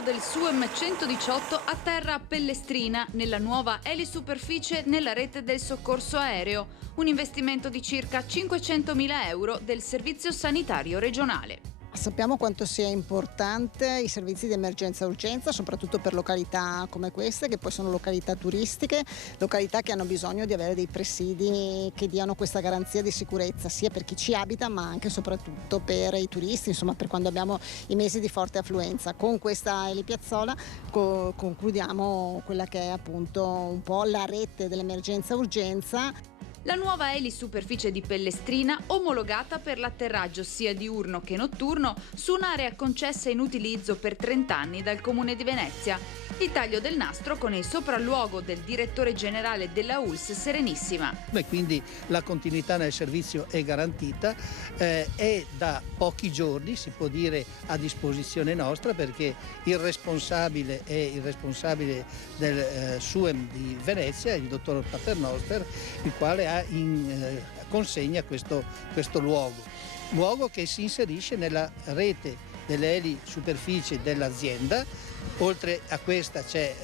volo del Suem 118 atterra a Pellestrina, nella nuova elisuperficie nella rete del soccorso aereo, un investimento di circa 500.000 euro del Servizio Sanitario Regionale. Sappiamo quanto sia importante i servizi di emergenza e urgenza, soprattutto per località come queste, che poi sono località turistiche, località che hanno bisogno di avere dei presidi che diano questa garanzia di sicurezza, sia per chi ci abita ma anche e soprattutto per i turisti, insomma per quando abbiamo i mesi di forte affluenza. Con questa elipiazzola concludiamo quella che è appunto un po' la rete dell'emergenza urgenza. La nuova elisuperficie di Pellestrina, omologata per l'atterraggio sia diurno che notturno su un'area concessa in utilizzo per 30 anni dal Comune di Venezia. Il taglio del nastro con il sopralluogo del direttore generale della ULSS Serenissima. Quindi la continuità nel servizio è garantita, è da pochi giorni, si può dire, a disposizione nostra, perché il responsabile è il responsabile del SUEM di Venezia, il dottor Paternoster, il quale ha in consegna questo luogo che si inserisce nella rete delle elisuperfici dell'azienda. Oltre a questa c'è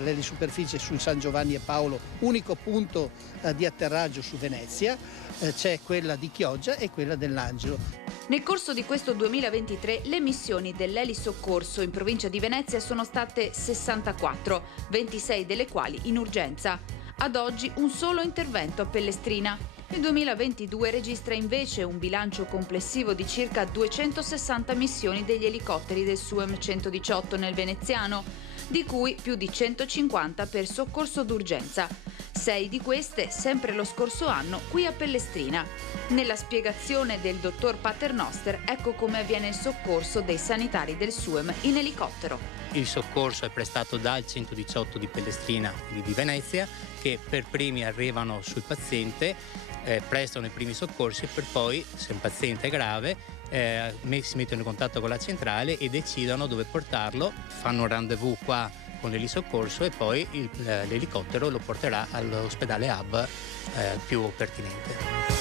l'elisuperficie sul San Giovanni e Paolo, unico punto di atterraggio su Venezia, c'è quella di Chioggia e quella dell'Angelo. Nel corso di questo 2023 le missioni dell'elisoccorso in provincia di Venezia sono state 64, 26 delle quali in urgenza. Ad oggi un solo intervento a Pellestrina. Il 2022 registra invece un bilancio complessivo di circa 260 missioni degli elicotteri del Suem 118 nel veneziano, di cui più di 150 per soccorso d'urgenza. 6 di queste sempre lo scorso anno qui a Pellestrina. Nella spiegazione del dottor Paternoster, ecco come avviene il soccorso dei sanitari del Suem in elicottero. Il soccorso è prestato dal 118 di Pellestrina, quindi di Venezia, che per primi arrivano sul paziente, prestano i primi soccorsi, per poi, se un paziente è grave, si mettono in contatto con la centrale e decidono dove portarlo, fanno un rendezvous qua con l'elisoccorso e poi l'elicottero lo porterà all'ospedale hub più pertinente.